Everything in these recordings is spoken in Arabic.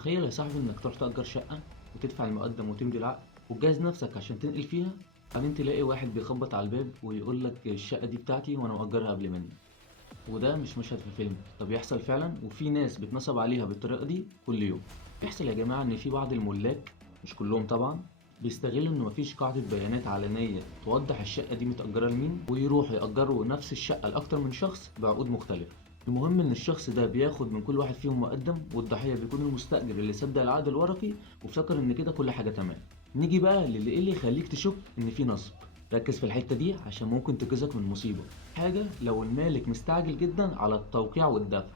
تخيل يا صاحبي انك تروح تأجر شقة وتدفع المقدم وتمضي العقد وتجهز نفسك عشان تنقل فيها. بعدين تلاقي واحد بيخبط على الباب ويقول لك الشقة دي بتاعتي وانا مأجرها قبل منك. وده مش مشهد في فيلم، ده بيحصل فعلا وفي ناس بتنصب عليها بالطريقة دي كل يوم. بيحصل يا جماعة ان في بعض الملاك، مش كلهم طبعا، بيستغلوا ان مفيش قاعدة بيانات علنية توضح الشقة دي متأجرة لمين، ويروحوا يأجروا نفس الشقة لأكتر من شخص بعقود مختلفة. المهم ان الشخص ده بياخد من كل واحد فيهم مقدم، والضحية بيكون المستأجر اللي صدق العقد الورقي وافتكر ان كده كل حاجة تمام. نيجي بقى للي اللي يخليك تشك ان في نصب. ركز في الحتة دي عشان ممكن تجيزك من مصيبة. حاجة لو المالك مستعجل جدا على التوقيع والدفع،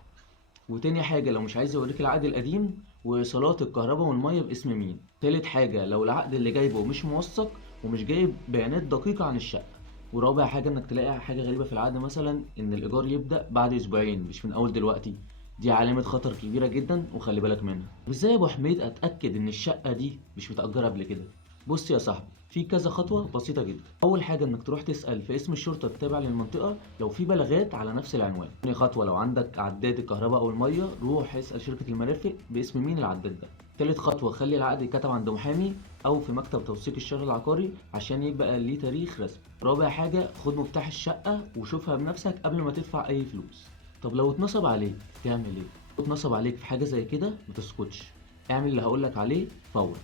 وتاني حاجة لو مش عايز يوريك العقد القديم وإيصالات الكهرباء والمية باسم مين. تالت حاجة لو العقد اللي جايبه مش موثق ومش جايب بيانات دقيقة عن الشقة. ورابع حاجة انك تلاقي حاجة غريبة في العقد، مثلا ان الإيجار يبدأ بعد أسبوعين مش من أول دلوقتي. دي علامة خطر كبيرة جدا وخلي بالك منها. وازاي يا أبو حميد أتأكد إن الشقة دي مش متأجرة قبل كده؟ بص يا صاحبي، في كذا خطوة بسيطة جدا. أول حاجة إنك تروح تسأل في اسم الشرطة التابع للمنطقة لو في بلاغات على نفس العنوان. تاني خطوة، لو عندك عداد الكهرباء أو المية روح اسأل شركة المرافق باسم مين العداد ده. تالت خطوة، خلي العقد يتكتب عند محامي أو في مكتب توثيق الشهر العقاري عشان يبقى ليه تاريخ رسمي. رابع حاجة، خد مفتاح الشقة وشوفها بنفسك قبل ما تدفع أي فلوس. طب لو اتنصب عليك تعمل إيه؟ لو اتنصب عليك في حاجة زي كده متسكتش، اعمل اللي هقولك عليه فورا.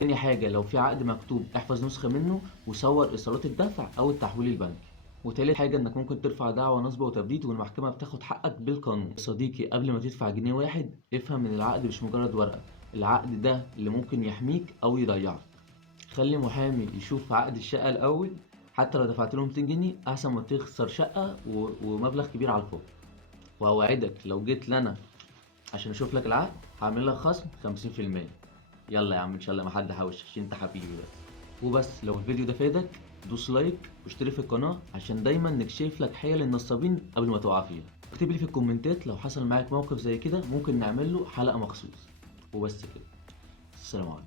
تاني حاجة، لو في عقد مكتوب احفظ نسخة منه وصور إيصالات الدفع أو التحويل البنكي. وتالت حاجة إنك ممكن ترفع دعوى نصب وتبديد والمحكمة بتاخد حقك بالقانون. يا صديقي، قبل ما تدفع جنيه واحد افهم إن العقد مش مجرد ورقة، العقد ده اللي ممكن يحميك أو يضيعك. خلي محامي يشوف عقد الشقة الأول، حتى لو دفعت له 200 جنيه أحسن ما تخسر شقة ومبلغ كبير على الفاضي. وأوعدك لو جيت لنا عشان أشوف لك العقد هعمل لك خصم 50%. يلا يا عم، ان شاء الله ما حد حوش عشان انت حبيبي بس. وبس، لو الفيديو ده فادك دوس لايك واشترك في القناة عشان دايما نكشف لك حيل النصابين قبل ما تقع فيها. اكتب لي في الكومنتات لو حصل معاك موقف زي كده، ممكن نعمل له حلقة مخصوص. وبس كده، السلام عليكم.